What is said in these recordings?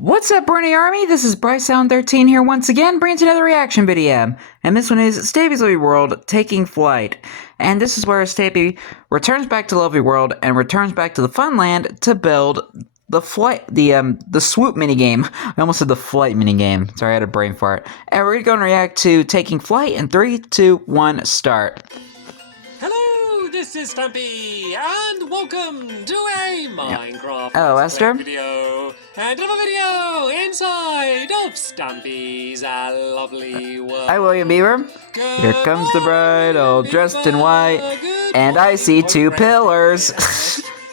What's up, Bernie Army? This is BryceAllen13 here once again, bringing another reaction video. And this one is Stampy's Lovely World Taking Flight. And this is where Stampy returns back to Lovely World and returns back to the fun land to build the swoop minigame. I almost said the flight minigame. Sorry, I had a brain fart. And we're gonna react to Taking Flight in 3, 2, 1, start. Hello, this is Stampy, and welcome to a Minecraft Esther. video, and another video inside of Stampy's Lovely World. Hi, William Beaver. Here comes the bride, all dressed in white, and I see two pillars.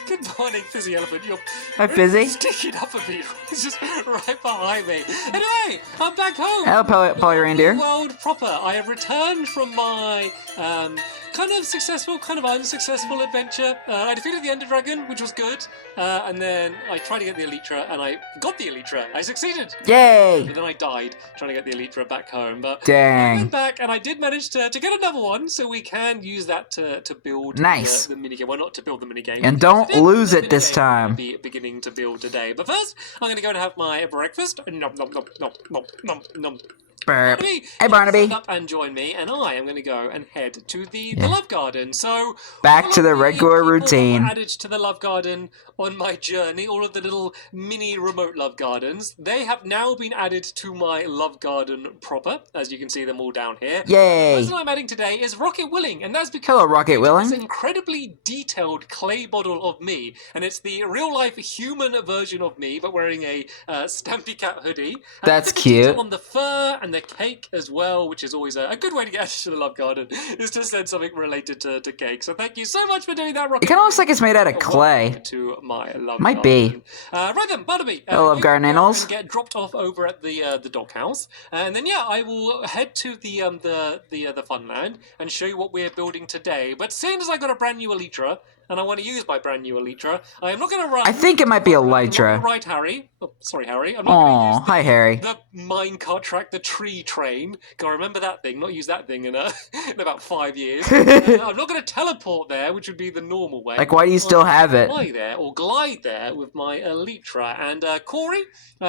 Good morning, Fizzy Elephant. You're Hi, Fizzy. sticking up a bit. It's just right behind me. Anyway, I'm back home. Hello, Polly Reindeer. World proper. I have returned from my kind of successful, kind of unsuccessful adventure. I defeated the Ender Dragon, which was good, and then I tried to get the Elytra, and I got the Elytra. I succeeded. Yay! But then I died trying to get the Elytra back home. But Dang. I went back, and I did manage to get another one, so we can use that to build Nice. the minigame. Well, not to build the minigame. And don't lose it this time. Be beginning to build today. But first, I'm going to go and have my breakfast. Nom nom nom nom nom nom nom. Burp. Barnaby, Hey, Barnaby. stand up and join me, and I am going to go and head to the Love Garden. So Back all to of the regular people routine. that were added to the Love Garden on my journey, all of the little mini remote Love Gardens, they have now been added to my Love Garden proper, as you can see them all down here. Yay. The person I'm adding today is Rocket Willing, and that's because Hello, Rocket Willing. it's an incredibly detailed clay model of me, and it's the real-life human version of me, but wearing a Stampy Cat hoodie. And That's the detail cute. on the fur and the cake as well, which is always a good way to get added to the Love Garden, is to send something related to cake. So thank you so much for doing that, Rocket. It kind of looks like it's made out of clay. Welcome to my Love Might Garden. be. Right then, Barnaby. Hello, Love you Garden go animals. and get dropped off over at the doghouse, and then I will head to the fun land and show you what we're building today. But seeing as I got a brand new Elytra, and I want to use my brand new Elytra, I am not going to run. I think it might be Elytra. Right, Harry. Oh, sorry, Harry. I'm not Aw, going to use hi, Harry. the minecart track, the tree train. Gotta remember that thing. Not use that thing in in about 5 years. I'm not going to teleport there, which would be the normal way. Like, why do you still have it? Fly there or glide there with my Elytra. And Corey,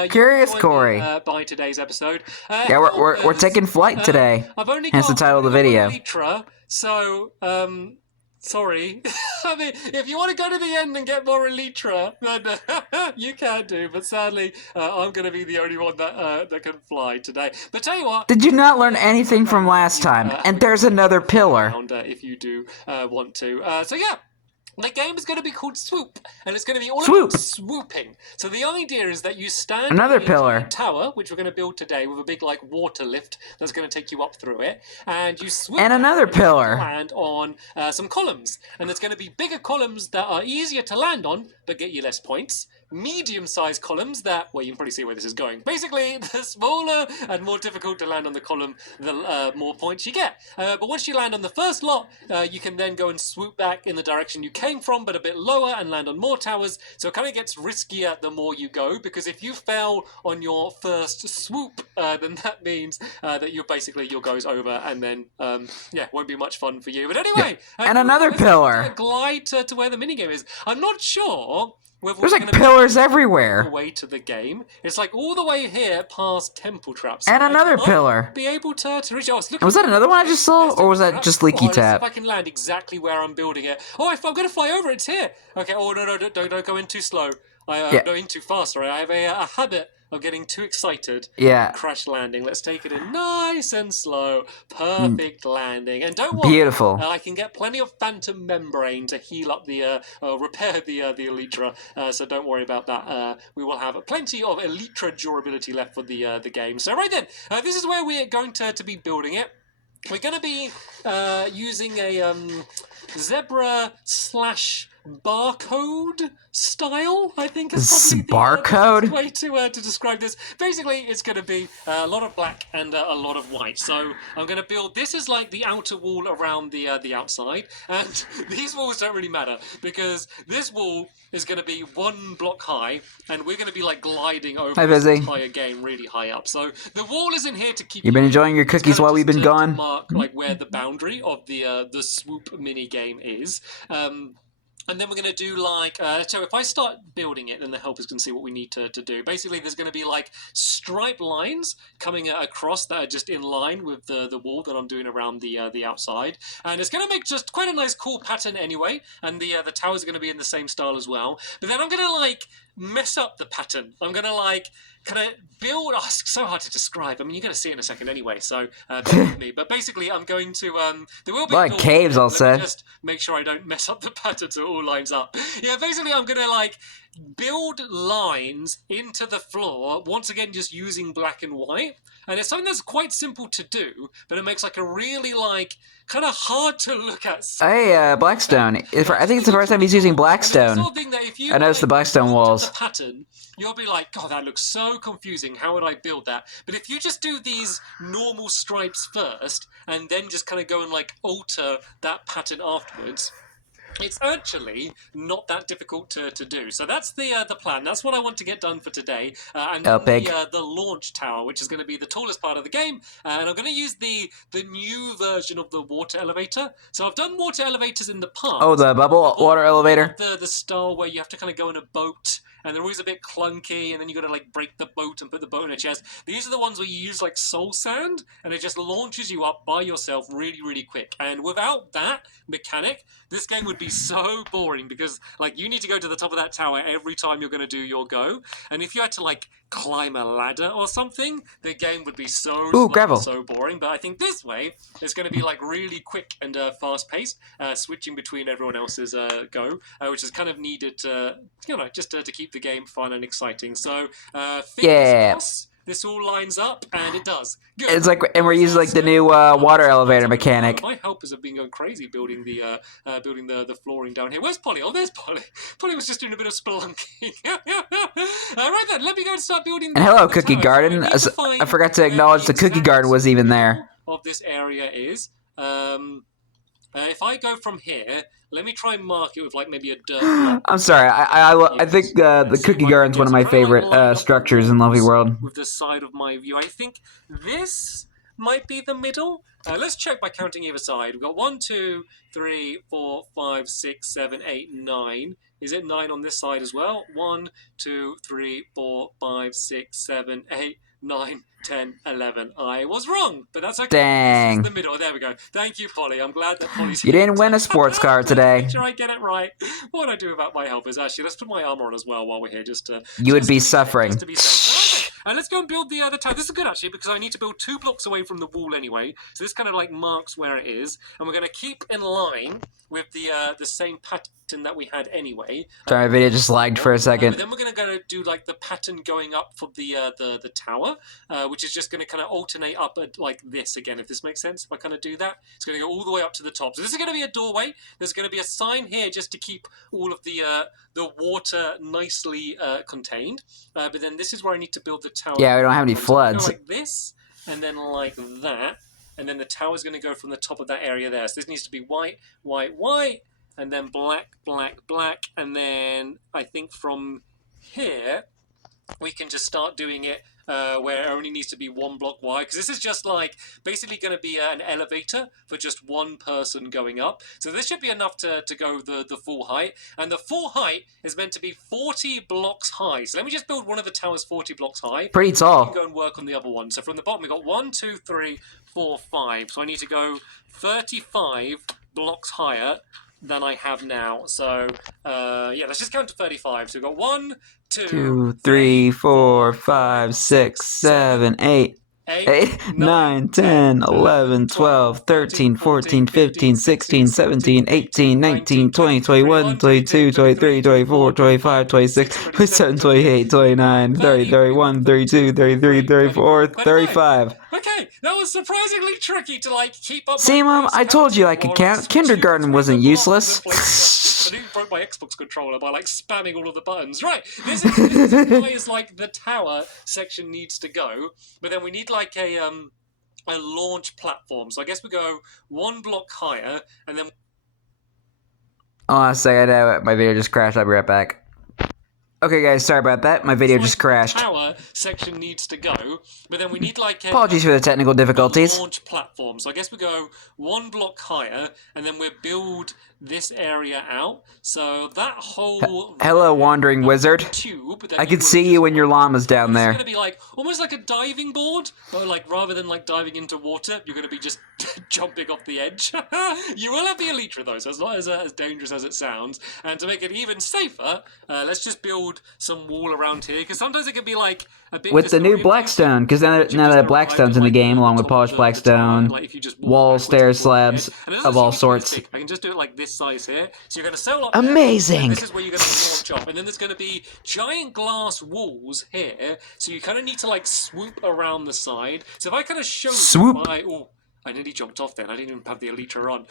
Curious you Corey. by today's episode. Yeah, we're taking flight today. I've only Hence the got title of the video. Elytra, so sorry. I mean, if you want to go to the end and get more Elytra, then you can do. But sadly, I'm going to be the only one that can fly today. But tell you what. Did you not learn anything from last time? And there's another pillar. If you do want to. So yeah. The game is going to be called Swoop, and it's going to be all Swoop. about swooping. So the idea is that you stand Another on the pillar. tower, which we're going to build today with a big like water lift that's going to take you up through it, and you swoop. And another pillar. Land on some columns, and there's going to be bigger columns that are easier to land on, but get you less points. Medium-sized columns that, well, you can probably see where this is going. Basically, the smaller and more difficult to land on the column, the more points you get. But once you land on the first lot, you can then go and swoop back in the direction you came from, but a bit lower, and land on more towers. So it kind of gets riskier the more you go, because if you fail on your first swoop, then that means that your go's over, and then won't be much fun for you. But anyway, And another pillar. Glide to where the minigame is. I'm not sure. There's like pillars everywhere. Way to the game. It's like all the way here past temple traps. And another pillar. Be able to reach. Oh, Was that another one I just saw, or was that just Leaky Let's see if Tap? I can land exactly where I'm building it. Oh, I'm going to fly over. It's here. Okay. Oh no, don't go in too slow. Go in too fast. Sorry, I have a habit of getting too excited. Yeah. And crash landing. Let's take it in nice and slow. Perfect landing. And don't worry. Beautiful. I can get plenty of phantom membrane to heal up the repair the Elytra. So don't worry about that. We will have plenty of Elytra durability left for the game. So right then, this is where we're going to be building it. We're going to be using a zebra slash barcode style, I think is probably the best way to describe this. Basically, it's going to be a lot of black and a lot of white. So I'm going to build, this is like the outer wall around the outside, and these walls don't really matter, because this wall is going to be 1 block high, and we're going to be like gliding over this entire game really high up. So the wall isn't here to keep You've been enjoying your cookies while we've been gone? Mark like where the boundary of the swoop mini game is. And then we're going to do like, so if I start building it, then the helpers can see what we need to do. Basically, there's going to be like stripe lines coming across that are just in line with the wall that I'm doing around the outside. And it's going to make just quite a nice cool pattern anyway. And the towers are going to be in the same style as well. But then I'm going to like mess up the pattern. I'm going to like kind of build, oh, it's so hard to describe. I mean, you're going to see it in a second anyway, so bear with me. But basically, I'm going to, there will be a lot of caves, I'll say. just make sure I don't mess up the pattern so it all lines up. Yeah, basically, I'm going to like build lines into the floor, once again, just using black and white. And it's something that's quite simple to do, but it makes like a really like kind of hard to look at. Hey, Blackstone. I think it's the first time he's using Blackstone. I noticed the Blackstone walls. The pattern, you'll be like, God, that looks so confusing. How would I build that? But if you just do these normal stripes first, and then just kind of go and like alter that pattern afterwards, it's actually not that difficult to do. So that's the plan. That's what I want to get done for today. And then the launch tower, which is going to be the tallest part of the game. And I'm going to use the new version of the water elevator. So I've done water elevators in the past. Oh, the bubble water elevator? The style where you have to kind of go in a boat, and they're always a bit clunky, and then you got to like break the boat and put the boat in a chest. These are the ones where you use like soul sand, and it just launches you up by yourself really, really quick. And without that mechanic, this game would be so boring, because like you need to go to the top of that tower every time you're going to do your go. And if you had to like climb a ladder or something, the game would be so so boring. But I think this way it's going to be like really quick and fast paced, switching between everyone else's go, which is kind of needed to, you know, just to keep the game fun and exciting. So fingers crossed this all lines up, and it does. Good. It's like, and we're using like the new water elevator mechanic. My helpers have been going crazy building the flooring down here. Where's Polly? Oh, there's Polly. Polly was just doing a bit of spelunking. Right then, let me go and start building. And hello, Cookie Garden. I forgot to acknowledge the Cookie Garden was even there. Of this area is. If I go from here, let me try and mark it with like maybe a dirt block. I'm sorry, I think the Cookie Garden's one of my favorite structures in Lovely World. With the side of my view, I think this might be the middle. Let's check by counting either side. We've got 1, 2, 3, 4, 5, 6, 7, 8, 9. Is it 9 on this side as well? 1, 2, 3, 4, 5, 6, 7, 8, 9, 10, 11. I was wrong, but that's okay. Dang. This is the middle. There we go. Thank you, Polly. I'm glad that Polly's You didn't win a sports car today. Make sure I get it right. What do I do about my helpers? Actually, let's put my armor on as well while we're here, just to... You would be suffering. Just to be safe. And let's go and build the tower. This is good, actually, because I need to build 2 blocks away from the wall anyway. So this kind of like marks where it is. And we're going to keep in line with the same pattern that we had anyway. Sorry, my video just lagged for a second. But then we're going to go do like the pattern going up for the tower, which is just going to kind of alternate up like this again, if this makes sense. If I kind of do that, it's going to go all the way up to the top. So this is going to be a doorway. There's going to be a sign here just to keep all of the water nicely contained. But then this is where I need to build the tower. Yeah, we don't have any floods. So like this, and then like that. And then the tower's going to go from the top of that area there. So this needs to be white, white, white, and then black, black, black. And then I think from here, we can just start doing it where it only needs to be 1 block wide. Because this is just like basically going to be an elevator for just 1 person going up. So this should be enough to go the full height. And the full height is meant to be 40 blocks high. So let me just build one of the towers 40 blocks high. Pretty tall. We can go and work on the other one. So from the bottom, we've got 1, 2, 3, 4, 5. So I need to go 35 blocks higher than I have now. So yeah, let's just count to 35. So we've got 1, 2, 3, 4, 5, 6, 7, 8. 8, 9, 10, 11, 12, 13, 14, 15, 16, 17, 18, 19, 20, 21, 22, 23, 24, 25, 26, 27, 28, 29, 30, 31, 32, 33, 34, 35. Okay, that was surprisingly tricky to like keep up. See, Mom, I told you I could count. Kindergarten wasn't useless. I nearly broke my Xbox controller by like spamming all of the buttons. Right, this is like the tower section needs to go, but then we need like a launch platform. So I guess we go 1 block higher, and then. Oh, a second, my video just crashed. I'll be right back. Okay, guys, sorry about that. My video just crashed. The tower section needs to go, but then we need like a apologies for the technical difficulties. Launch platform. So I guess we go 1 block higher, and then we build this area out. So that whole Hello, wandering wizard. tube. I can see you when your llama's down there. It's going to be like almost like a diving board, but like rather than like diving into water, you're going to be just jumping off the edge. You will have the elytra though, so it's not as dangerous as it sounds. And to make it even safer, let's just build some wall around here, because sometimes it can be like a bit with the new blackstone, because now that blackstone's in the game, along with polished blackstone, walls, stairs, slabs of all sorts. I can just do it like this size here. So you're going to sail up amazing. There, this is where you're going to launch off, and then there's going to be giant glass walls here. So you kind of need to like swoop around the side. So if I kind of show you by, I nearly jumped off then. I didn't even have the elytra on.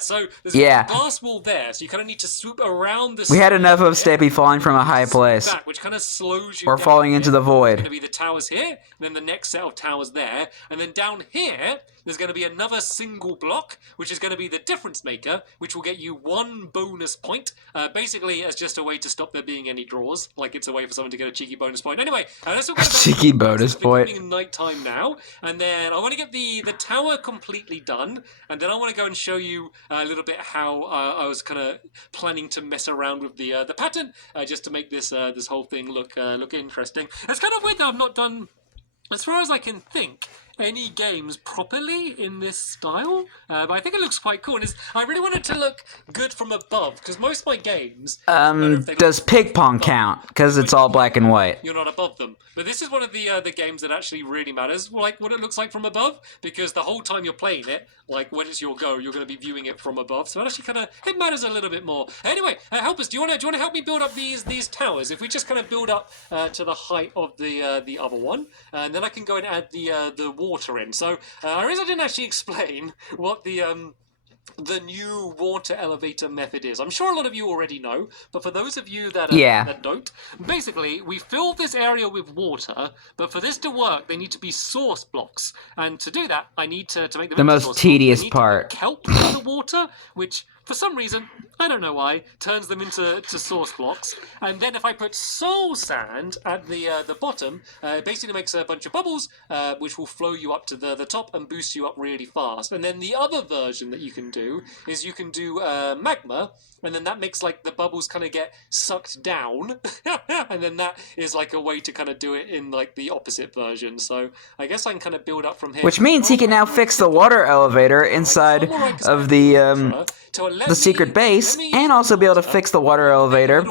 So there's a glass wall there, so you kind of need to swoop around the. We had enough of Stampy falling from a high place, back, which kind of slows you or down falling into the void. There's going to be the towers here, and then the next set of towers there, and then down here there's going to be another single block, which is going to be the difference maker, which will get you 1 bonus point, basically as just a way to stop there being any draws, like it's a way for someone to get a cheeky bonus point. Anyway, let's talk about cheeky bonus point. It's night time now, and then I want to get the tower completely done, and then I want to go and show you a little bit how I was kind of planning to mess around with the pattern, just to make this this whole thing look interesting. It's kind of weird that I've not done, as far as I can think, any games properly in this style, but I think it looks quite cool. And I really want it to look good from above, because most of my games... does pig pong count? Because it's all black and white. You're not above them. But this is one of the games that actually really matters, like what it looks like from above, because the whole time you're playing it, like when it's your go, you're going to be viewing it from above, so it actually kind of, it matters a little bit more. Anyway, help us. Do you want to help me build up these towers? If we just kind of build up to the height of the other one, and then I can go and add the water in. So I realize I didn't actually explain what the new water elevator method is. I'm sure a lot of you already know, but for those of you that don't, basically we fill this area with water, but for this to work they need to be source blocks, and to do that I need to make them the most tedious part. Kelp in the water, which for some reason, I don't know why, turns them into source blocks. And then if I put soul sand at the bottom, it basically makes a bunch of bubbles, which will flow you up to the top and boost you up really fast. And then the other version that you can do is you can do magma, and then that makes like the bubbles kind of get sucked down, and then that is like a way to kind of do it in like the opposite version. So I guess I can kind of build up from here. Which means he can now fix the water elevator inside of the secret base, and also be able to fix the water elevator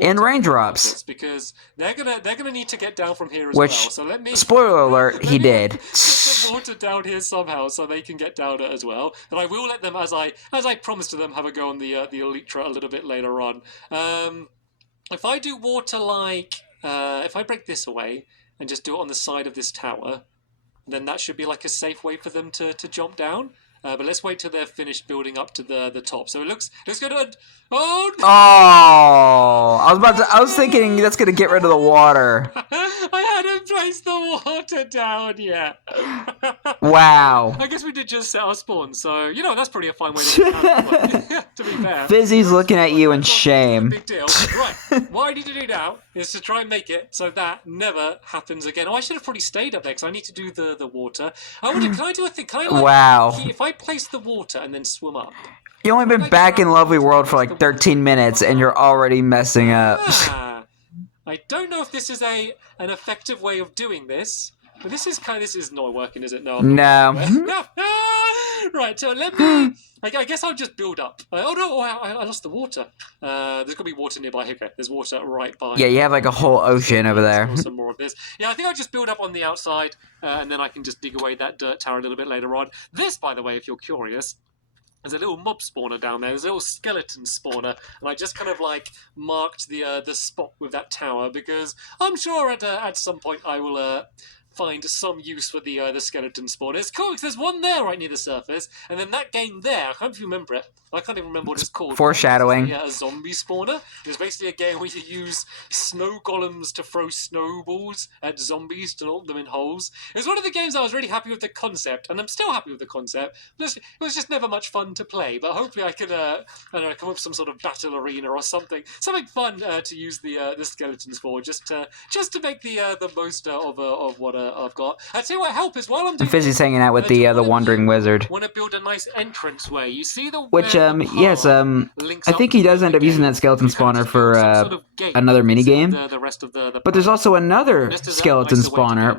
in raindrops. Because they're gonna need to get down from here as well. So let me, spoiler alert, he did. Get the water down here somehow so they can get down it as well. But I will let them, as I promised to them, have a go on the elytra a little bit later on. If I do water like, if I break this away and just do it on the side of this tower, then that should be like a safe way for them to jump down. But let's wait till they're finished building up to the top. So it looks good. Oh! No. Oh! I was thinking that's gonna get rid of the water. I hadn't placed the water down yet. Wow. I guess we did just set our spawn, so that's pretty a fine way to to be fair. Fizzy's looking at you in shame. Big deal. Right. What I need to do now is to try and make it so that never happens again. Oh, I should have probably stayed up there because I need to do the water. I wonder, can I do a thing? Can I wow. If I place the water and then swim up? You've only been back in Lovely World for like 13 minutes and you're already messing up. I don't know if this is an effective way of doing this, but this is not working, is it? No. No. Right, so let me... I guess I'll just build up. Oh no, I lost the water. There's got to be water nearby. Okay, there's water right by. Yeah, you have like a whole ocean over there. Some more of this. Yeah, I think I'll just build up on the outside, and then I can just dig away that dirt tower a little bit later on. This, by the way, if you're curious, there's a little mob spawner down there. There's a little skeleton spawner, and I just kind of like marked the spot with that tower because I'm sure at some point I will find some use for the skeleton spawner. It's cool because there's one there right near the surface, and then that game there, I can't even remember it. I can't even remember what it's called. Foreshadowing. Yeah, a zombie spawner. It's basically a game where you use snow golems to throw snowballs at zombies to knock them in holes. It was one of the games I was really happy with the concept, and I'm still happy with the concept. It was just never much fun to play, but hopefully I could I don't know, come up with some sort of battle arena or something fun to use the skeletons for, just to make the most of I've got. I tell you what, help is while I'm doing. Fizzy's hanging out with the Wandering Wizard. Want to build a nice entrance way? You see the which yes, I think he does end up using that skeleton spawner for another minigame. But there's also another skeleton spawner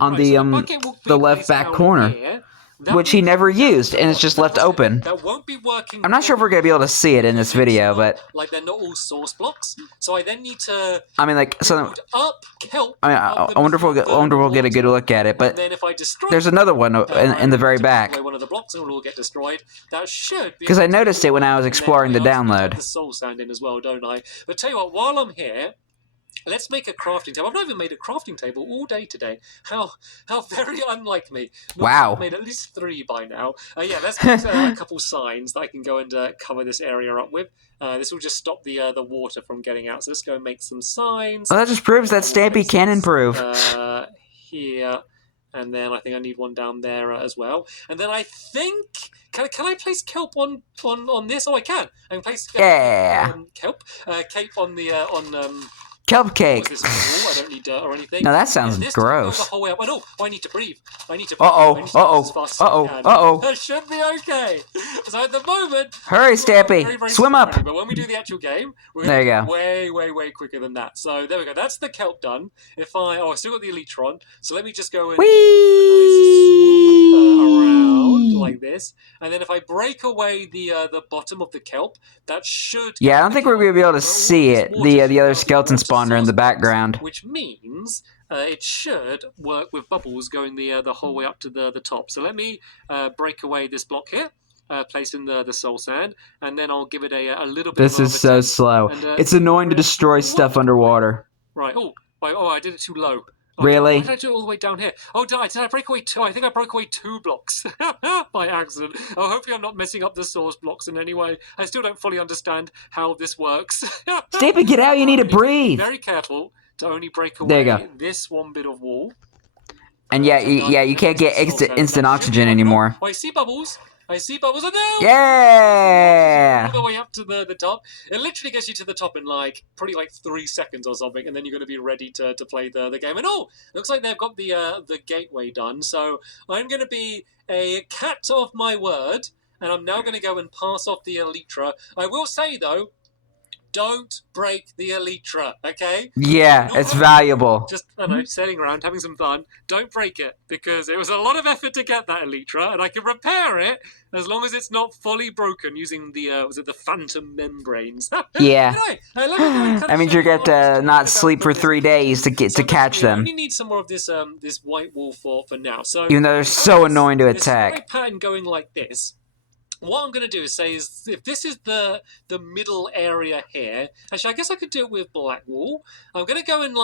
on the left back corner, which he never used, and it's just left open. That won't be working. I'm not sure if we're gonna be able to see it in this video, but like they're not all source blocks, so I then need to. I mean, like so. Up kelp. I mean, I wonder if we'll get a good look at it. But then if I destroy there's another one in the very back. One of the blocks and it'll all get destroyed. That should be. Because I noticed it when I was exploring the download. The soul sand in as well, don't I? But tell you what, while I'm here. Let's make a crafting table. I've not even made a crafting table all day today. How very unlike me. Wow. I've made at least 3 by now. Yeah, let's make a couple signs that I can go and cover this area up with. This will just stop the water from getting out. So let's go and make some signs. Well, that just proves that Stampy can improve. Here. And then I think I need one down there as well. And then I think... Can I place kelp on this? Oh, I can. I can place kelp. Cape on the... Kelp cake. I don't need dirt or anything. No, that sounds gross. The whole way up. Oh, no, I need to breathe. Uh-oh. That should be okay. So at the moment... Hurry, Stampy. Very, very swim up. But when we do the actual game, we're there you going go. way quicker than that. So there we go. That's the kelp done. If I... Oh, I still got the Elytron. So let me just go and... around like this. And then if I break away the bottom of the kelp, that should... Yeah, I don't think we're going to be able to see it. The other skeleton spawner in the background. Which means it should work with bubbles going the whole way up to the top. So let me break away this block here. Placed in the soul sand, and then I'll give it a little bit. This is so slow. And, it's annoying to destroy stuff underwater. Right. Oh, I did it too low. Oh, really? Why did I do it all the way down here? Oh, did I break away 2? I think I broke away 2 blocks by accident. Oh, hopefully I'm not messing up the source blocks in any way. I still don't fully understand how this works. Stampy, get out! You need to breathe. Be very careful to only break away there you go. This one bit of wall. And you can't get instant oxygen anymore. Oh, I see bubbles. I see bubbles. And now, yeah! All the way up to the top. It literally gets you to the top in probably 3 seconds or something, and then you're going to be ready to play the game. And looks like they've got the gateway done. So I'm going to be a cat of my word, and I'm now going to go and pass off the Elytra. I will say though, don't break the Elytra, okay? Yeah, it's valuable. Just, I don't know, sailing around, having some fun. Don't break it, because it was a lot of effort to get that Elytra, and I can repair it as long as it's not fully broken using the, was it the phantom membranes? Yeah. Anyway, that means you're going to not sleep for 3 days to catch them. I only need some more of this this white wool for now. So even though they're so annoying to attack. This pattern going like this. What I'm going to do is say if this is the middle area here, actually I guess I could do it with black wool. I'm going to go and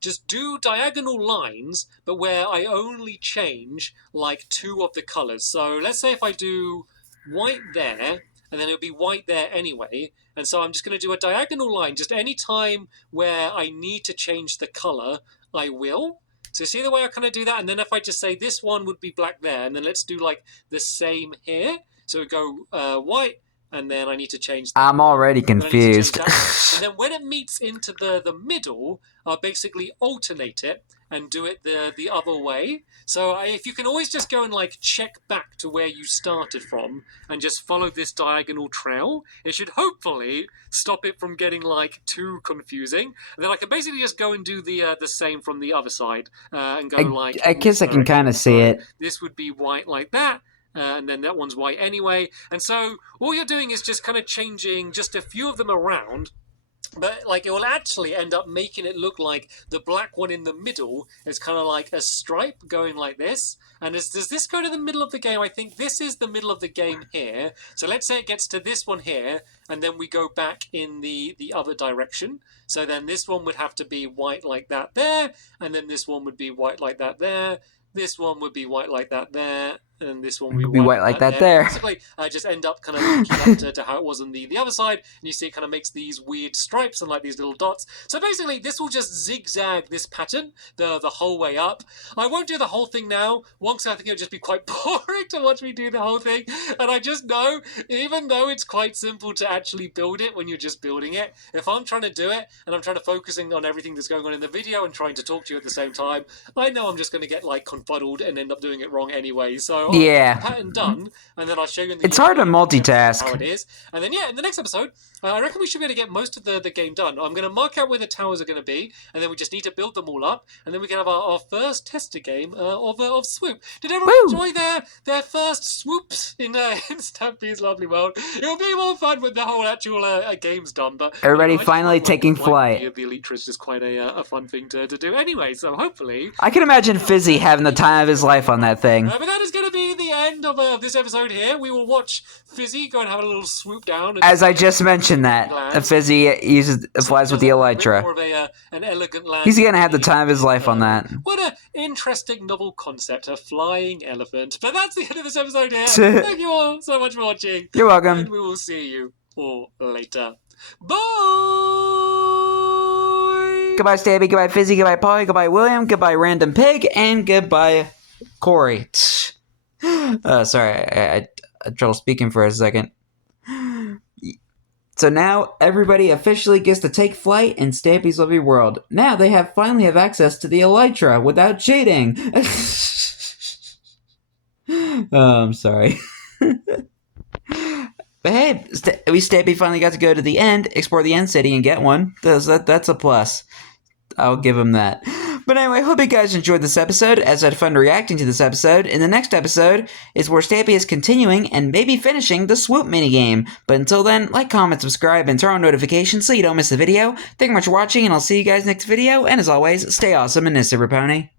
just do diagonal lines, but where I only change 2 of the colours. So let's say if I do white there, and then it'll be white there anyway. And so I'm just going to do a diagonal line. Just any time where I need to change the colour, I will. So see the way I kind of do that? And then if I just say this one would be black there, and then let's do the same here. So we go white, and then I need to change that. I'm already confused. And then when it meets into the middle, I'll basically alternate it and do it the other way. So if you can always just go and check back to where you started from and just follow this diagonal trail, it should hopefully stop it from getting too confusing. And then I can basically just go and do the same from the other side and go I guess I can kind of see it. This would be white like that. And then that one's white anyway. And so all you're doing is just kind of changing just a few of them around. But it will actually end up making it look like the black one in the middle is kind of like a stripe going like this. And does this go to the middle of the game? I think this is the middle of the game here. So let's say it gets to this one here, and then we go back in the other direction. So then this one would have to be white like that there, and then this one would be white like that there. This one would be white like that there. and this one Be will be white like that there. Basically, I just end up kind of linking up to how it was on the other side, and you see it kind of makes these weird stripes and like these little dots. So basically, this will just zigzag this pattern the whole way up. I won't do the whole thing now. Once I think it'll just be quite boring to watch me do the whole thing, and I just know, even though it's quite simple to actually build it when you're just building it, if I'm trying to do it and I'm trying to focusing on everything that's going on in the video and trying to talk to you at the same time, I know I'm just going to get like confuddled and end up doing it wrong anyway. So I'll get the pattern done, and then I'll show you in the It's hard to multitask. how it is. And then in the next episode, I reckon we should be able to get most of the game done. I'm going to mark out where the towers are going to be, and then we just need to build them all up, and then we can have our first tester game of Swoop. Did everyone enjoy their first swoops in Stampy's lovely world? It'll be more fun when the whole actual game's done. But everybody finally taking flight. The Elytra is just quite a fun thing to do anyway. So hopefully, I can imagine Fizzy having the time of his life on that thing. But that is going to be the end of this episode here. We will watch Fizzy go and have a little swoop down. And as I just mentioned that, Fizzy flies with the Elytra. More of an elegant land. He's going to have the time of his life on that. What an interesting novel concept, a flying elephant. But that's the end of this episode here. Thank you all so much for watching. You're welcome. And we will see you all later. Bye! Goodbye, Stampy. Goodbye, Fizzy. Goodbye, Polly. Goodbye, William. Goodbye, Random Pig. And goodbye, Corey. Sorry, I had trouble speaking for a second. So now everybody officially gets to take flight in Stampy's lovely world. Now they finally have access to the Elytra without cheating. I'm sorry. But hey, at least Stampy finally got to go to the end, explore the end city, and get one. That's a plus. I'll give him that. But anyway, I hope you guys enjoyed this episode, as I had fun reacting to this episode. In the next episode is where Stampy is continuing and maybe finishing the Swoop minigame. But until then, like, comment, subscribe, and turn on notifications so you don't miss the video. Thank you much for watching, and I'll see you guys next video. And as always, stay awesome and Pony.